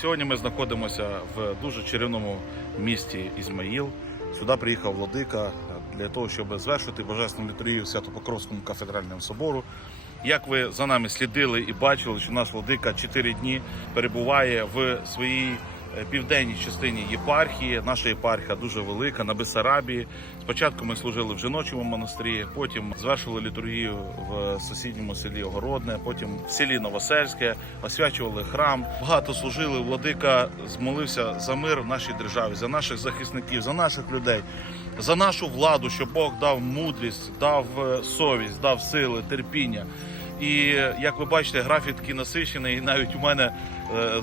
Сьогодні ми знаходимося в дуже чарівному місті Ізмаїл. Сюди приїхав владика для того, щоб звершити божественну літургію Свято-Покровському кафедральному собору. Як ви за нами слідили і бачили, що наш владика 4 дні перебуває в своїй південній частині єпархії. Наша єпархія дуже велика на Бесарабії. Спочатку ми служили в жіночому монастирі, потім звершили літургію в сусідньому селі Огородне, потім в селі Новосельське, освячували храм. Багато служили. Владика змолився за мир в нашій державі, за наших захисників, за наших людей, за нашу владу, щоб Бог дав мудрість, дав е, совість, дав сили, терпіння. І як ви бачите, графік такий насичений. І навіть у мене е,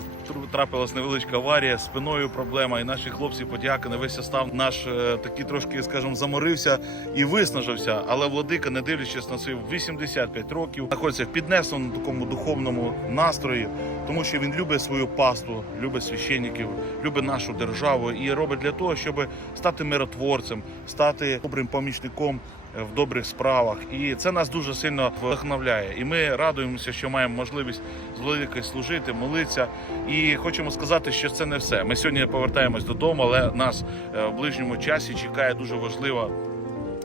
трапилась невеличка аварія, спиною проблема. І наші хлопці подякини, весь став наш е, такий трошки, скажімо, заморився і виснажився. Але владика, не дивлячись на свої 85 років, знаходиться в піднесеному такому духовному настрої, тому що він любить свою пасту, любить священників, любить нашу державу і робить для того, щоб стати миротворцем, стати добрим помічником в добрих справах, і це нас дуже сильно вдохновляє. І ми радуємося, що маємо можливість з владикою служити, молитися. І хочемо сказати, що це не все. Ми сьогодні повертаємось додому, але нас е, в ближньому часі чекає дуже важлива.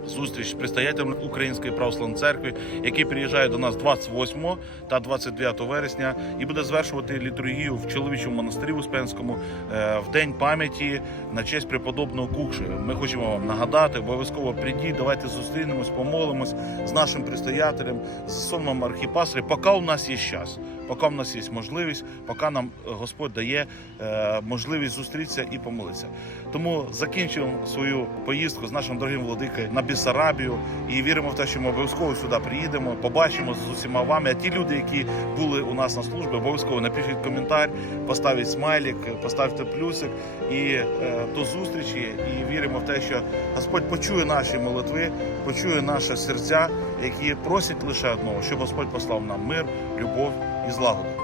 Зустріч з предстоятелем Української православної церкви, який приїжджає до нас 28 та 29 вересня і буде звершувати літургію в чоловічому монастирі Успенському е, в день пам'яті на честь преподобного Кукши. Ми хочемо вам нагадати, обов'язково прийдіть, давайте зустрінемось, помолимось з нашим предстоятелем, з сонмом архіпасарем, поки у нас є час, поки у нас є можливість, поки нам е, Господь дає е, можливість зустрітися і помолитися. Тому закінчуємо свою поїздку з нашим дорогим владикою на Бісарабію і віримо в те, що ми обов'язково сюди приїдемо, побачимо з усіма вами. А ті люди, які були у нас на службі, обов'язково напишіть коментар, поставіть смайлик, поставте плюсик і е, до зустрічі. І віримо в те, що Господь почує наші молитви, почує наші серця, які просять лише одного, щоб Господь послав нам мир, любов і злагоду.